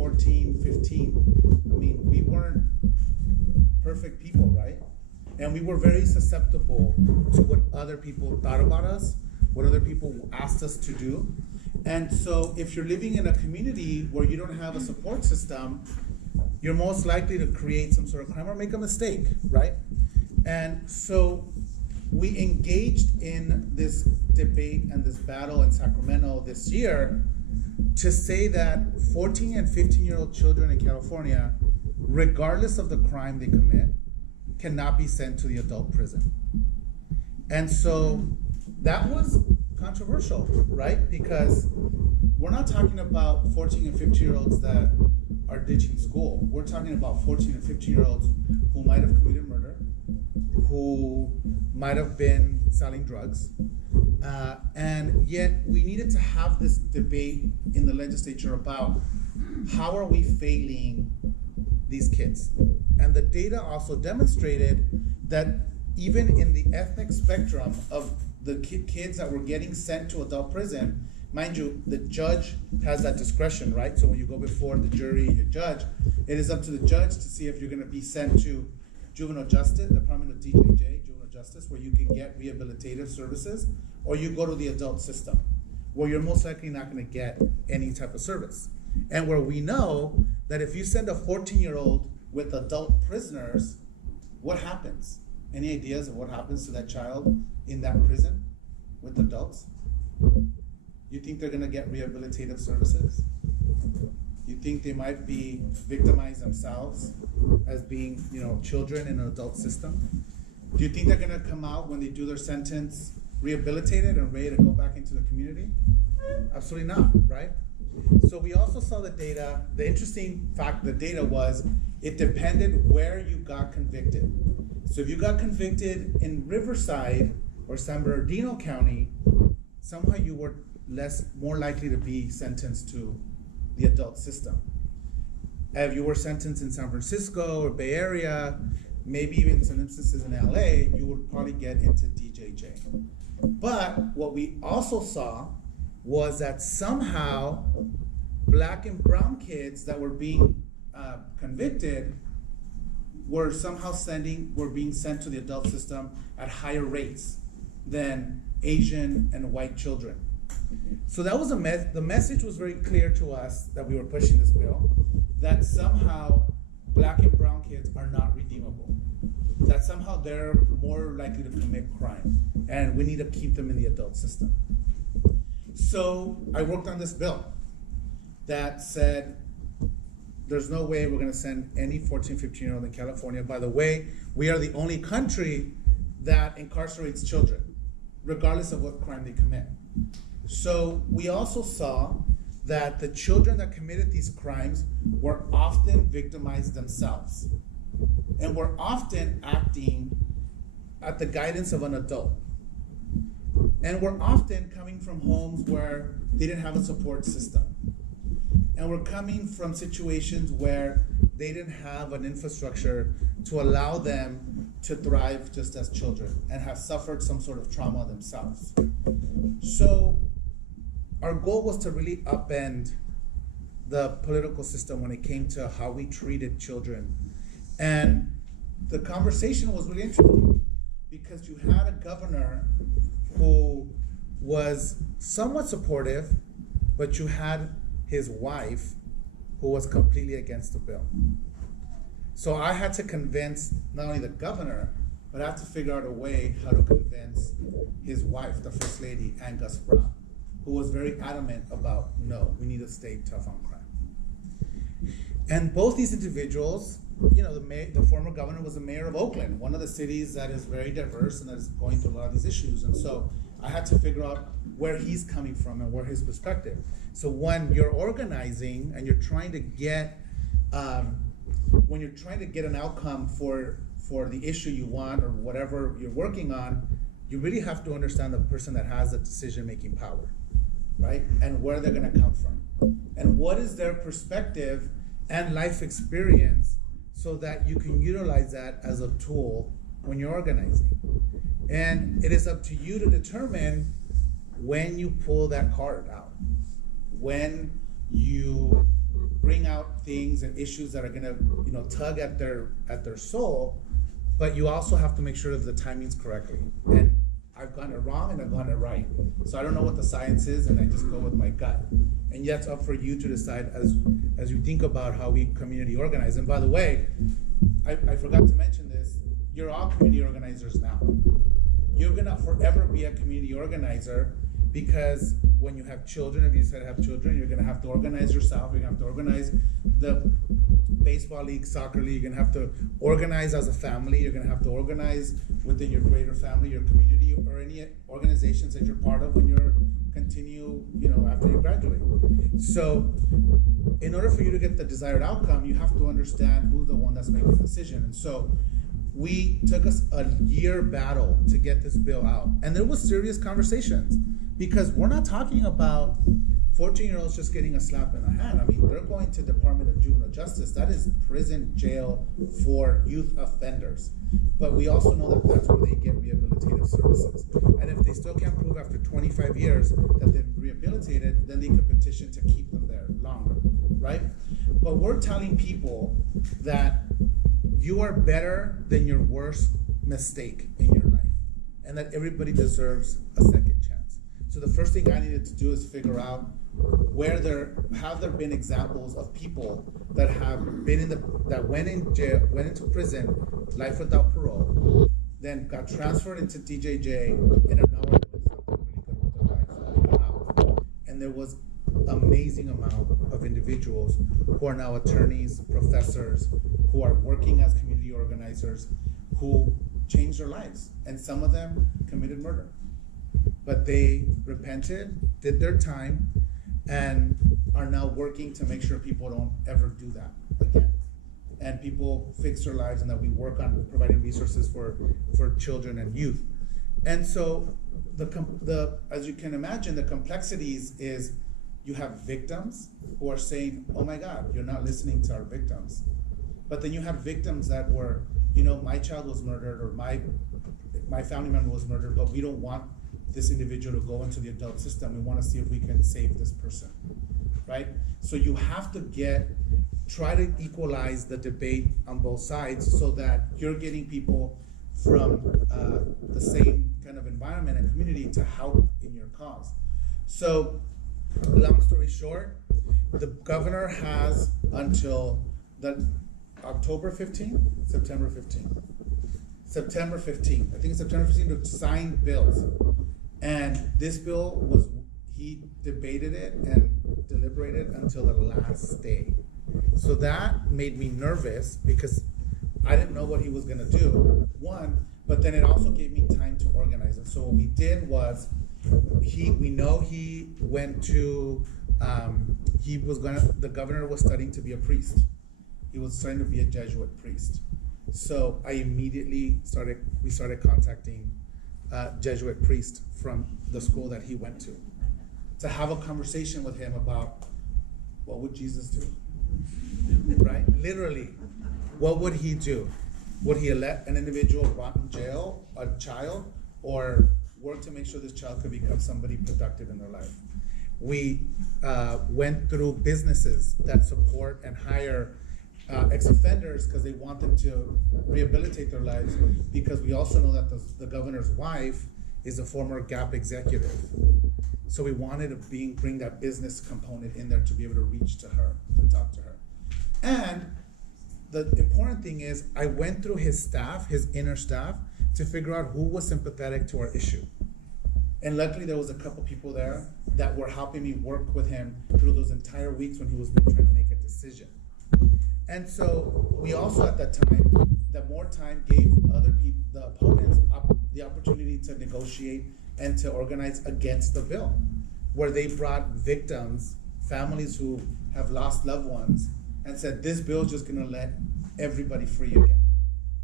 14, 15. I mean, we weren't perfect people, right? And we were very susceptible to what other people thought about us, what other people asked us to do. And so if you're living in a community where you don't have a support system, you're most likely to create some sort of crime or make a mistake, right? And so we engaged in this debate and this battle in Sacramento this year to say that 14 and 15-year-old children in California, regardless of the crime they commit, cannot be sent to the adult prison. And so that was controversial, right? Because we're not talking about 14 and 15-year-olds that are ditching school. We're talking about 14 and 15-year-olds who might have committed murder, who might have been selling drugs, and yet we needed to have this debate in the legislature about how are we failing these kids. And the data also demonstrated that even in the ethnic spectrum of the kids that were getting sent to adult prison, mind you, the judge has that discretion, right? So when you go before the jury, your judge, it is up to the judge to see if you're going to be sent to juvenile justice, Department of DJJ, juvenile justice, where you can get rehabilitative services, or you go to the adult system, where you're most likely not going to get any type of service. And where we know that if you send a 14-year-old with adult prisoners, what happens? Any ideas of what happens to that child in that prison with adults? You think they're going to get rehabilitative services? You think they might be victimized themselves as being, children in an adult system? Do you think they're going to come out when they do their sentence rehabilitated and ready to go back into the community? Absolutely not, right? So we also saw the data. The interesting fact, the data was it depended where you got convicted. So if you got convicted in Riverside or San Bernardino County, somehow you were more likely to be sentenced to the adult system. If you were sentenced in San Francisco or Bay Area, maybe even some instances in LA, you would probably get into DJJ. But what we also saw was that somehow Black and brown kids that were being convicted were somehow being sent to the adult system at higher rates than Asian and white children. So that was the message was very clear to us that we were pushing this bill, that somehow Black and brown kids are not redeemable, that somehow they're more likely to commit crime, and we need to keep them in the adult system. So I worked on this bill that said, there's no way we're going to send any 14, 15-year-old in California. By the way, we are the only country that incarcerates children, regardless of what crime they commit. So we also saw that the children that committed these crimes were often victimized themselves and were often acting at the guidance of an adult. And were often coming from homes where they didn't have a support system. And were coming from situations where they didn't have an infrastructure to allow them to thrive just as children and have suffered some sort of trauma themselves. So our goal was to really upend the political system when it came to how we treated children. And the conversation was really interesting because you had a governor who was somewhat supportive, but you had his wife who was completely against the bill. So I had to convince not only the governor, but I had to figure out a way how to convince his wife, the First Lady, and Gus Brown, who was very adamant about, no, we need to stay tough on crime. And both these individuals, the former governor was the mayor of Oakland, one of the cities that is very diverse and that is going through a lot of these issues. And so I had to figure out where he's coming from and where his perspective. So when you're organizing and you're trying to get, an outcome for the issue you want or whatever you're working on, you really have to understand the person that has the decision-making power, right? And where they're gonna come from. And what is their perspective and life experience so that you can utilize that as a tool when you're organizing. And it is up to you to determine when you pull that card out, when you bring out things and issues that are gonna, tug at their soul, but you also have to make sure that the timing's correctly. And I've gotten it wrong and I've gotten it right. So I don't know what the science is, and I just go with my gut. And yet it's up for you to decide as you think about how we community organize. And by the way, I forgot to mention this, you're all community organizers now. You're gonna forever be a community organizer, because when you have children, if you decide to have children, you're gonna have to organize yourself, you're gonna have to organize the baseball league, soccer league, you're gonna have to organize as a family, you're gonna have to organize within your greater family, your community, or any organizations that you're part of when you're continue, after you graduate. So in order for you to get the desired outcome, you have to understand who's the one that's making the decision. And so we took us a year battle to get this bill out. And there was serious conversations, because we're not talking about 14-year-olds just getting a slap in the hand. I mean, they're going to Department of Juvenile Justice. That is prison, jail for youth offenders. But we also know that that's where they get rehabilitative services. And if they still can't prove after 25 years that they've rehabilitated, then they can petition to keep them there longer, right? But we're telling people that you are better than your worst mistake in your life, and that everybody deserves a second chance. So the first thing I needed to do is figure out have there been examples of people that have been that went in jail, went into prison, life without parole, then got transferred into DJJ, and are now doing something really good with their lives out. And there was amazing amount of individuals who are now attorneys, professors, who are working as community organizers, who changed their lives, and some of them committed murder. But they repented, did their time, and are now working to make sure people don't ever do that again. And people fix their lives, and that we work on providing resources for children and youth. And so as you can imagine, the complexities is you have victims who are saying, oh my God, you're not listening to our victims. But then you have victims that were, my child was murdered, or my family member was murdered, but we don't want this individual to go into the adult system. We want to see if we can save this person, right? So you have to try to equalize the debate on both sides, so that you're getting people from the same kind of environment and community to help in your cause. So long story short, the governor has until October 15th, September 15th. September 15th, I think it's September 15th, to sign bills. And this bill he debated it and deliberated until the last day. So that made me nervous, because I didn't know what he was gonna do, one, but then it also gave me time to organize it. So what we did was, we know he went to, the governor was studying to be a priest. He was studying to be a Jesuit priest. So I immediately we started contacting Jesuit priest from the school that he went to have a conversation with him about what would Jesus do, right? Literally, what would he do? Would he let an individual rot in jail, a child, or work to make sure this child could become somebody productive in their life? We went through businesses that support and hire ex-offenders, because they want them to rehabilitate their lives, because we also know that the governor's wife is a former GAP executive. So we wanted to bring that business component in there to be able to reach to her and talk to her. And the important thing is, I went through his staff, his inner staff, to figure out who was sympathetic to our issue. And luckily there was a couple people there that were helping me work with him through those entire weeks when he was trying to make a decision. And so we also at that time, that more time gave other people, the opponents, the opportunity to negotiate and to organize against the bill, where they brought victims, families who have lost loved ones, and said, this bill is just gonna let everybody free again.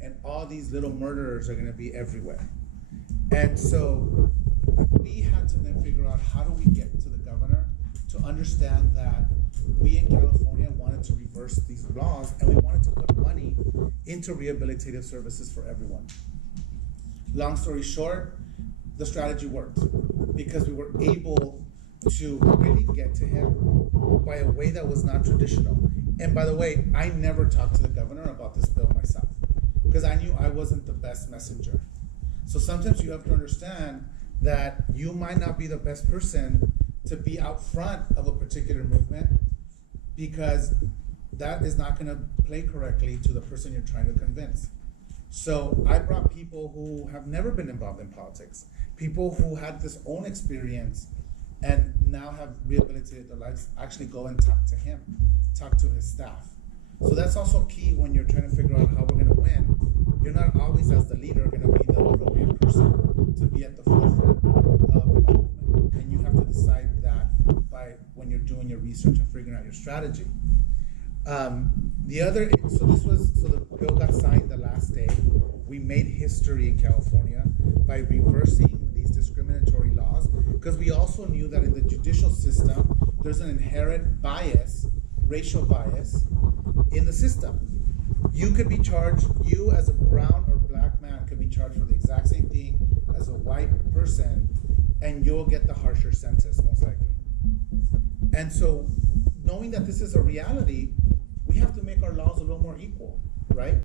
And all these little murderers are gonna be everywhere. And so we had to then figure out, how do we get to the governor to understand that we in California wanted to reverse these laws, and we wanted to put money into rehabilitative services for everyone. Long story short, the strategy worked, because we were able to really get to him by a way that was not traditional. And by the way, I never talked to the governor about this bill myself because I knew I wasn't the best messenger. So sometimes you have to understand that you might not be the best person to be out front of a particular movement because that is not going to play correctly to the person you're trying to convince. So I brought people who have never been involved in politics, people who had this own experience and now have rehabilitated their lives, actually go and talk to him, talk to his staff. So that's also key when you're trying to figure out how we're going to win. You're not always, as the leader, going to be the appropriate person to be at the forefront of a movement. And you have to decide that by when you're doing your research and figuring out your strategy. So the bill got signed the last day. We made history in California by reversing these discriminatory laws because we also knew that in the judicial system, there's an inherent bias, racial bias in the system. You could be charged, you as a brown or black man could be charged for the exact same thing as a white person, and you'll get the harsher sentence most likely. And so knowing that this is a reality, we have to make our laws a little more equal, right?